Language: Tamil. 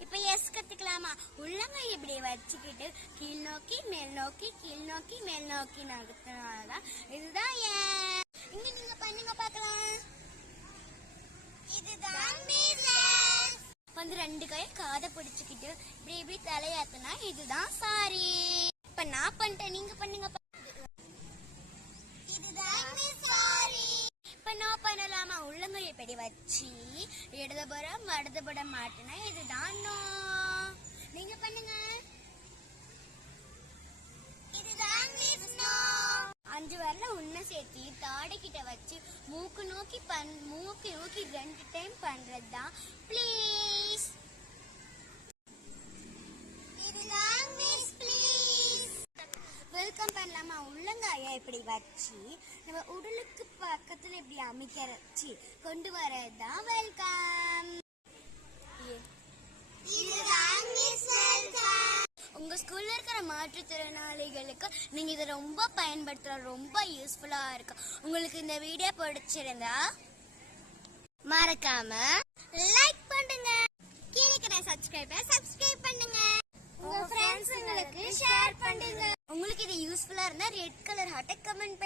இப்ப எஸ் கத்துக்கலாமா? உள்ளங்கை இப்படி வச்சுக்கிட்டு கீழ் நோக்கி மேல் நோக்கி கீழ் நோக்கி மேல் நோக்கி நகர்த்தினால்தான் இதுதான் ஏன் இங்க நீங்க பண்ணுங்க பார்க்கலாம். இதுதான் வந்து ரெண்டு கையை காதை பிடிச்சுக்கிட்டு இப்படி இப்படி தலையாத்துனா இதுதான் சாரி. இப்ப நான் பண்ணிட்டேன். நீங்க பண்ணுங்க இப்ப நான் பண்ணலாமா? உள்ளங்கையை இப்படி வச்சு இடதுபுறம் வடதுபுறம் மாட்டினா இதுதான் சேர்த்து தாடை கிட்ட வச்சு மூக்கு நோக்கி பண் மூக்கு நோக்கி ரெண்டு டைம் பண்றது தான் ப்ளீஸ் வெல்கம் பண்ணலாமா? உள்ளங்காயை இப்படி வச்சு நம்ம உடலுக்கு பக்கத்துல இப்படி அமைக்கிறச்சு கொண்டு வரதான் வெல்கம் உங்க ஸ்கூல்ல இருக்கிற மாற்றுத்திறனாளிகளுக்கு நீங்க இதை ரொம்ப பயன்படுத்தலாம். ரொம்ப யூஸ்ஃபுல்லா இருக்கும். உங்களுக்கு இந்த வீடியோ பிடிச்சிருந்தா மறக்காம லைக் பண்ணுங்க. கீழே இருக்கிற சப்ஸ்கிரைபர் சப்ஸ்கிரைப் பண்ணுங்க. உங்க ஃப்ரெண்ட்ஸுங்களுக்கு ஷேர் பண்ணுங்க. உங்களுக்கு இது யூஸ்ஃபுல்லா இருந்தா ரெட் கலர் ஹார்ட்டை கமெண்ட்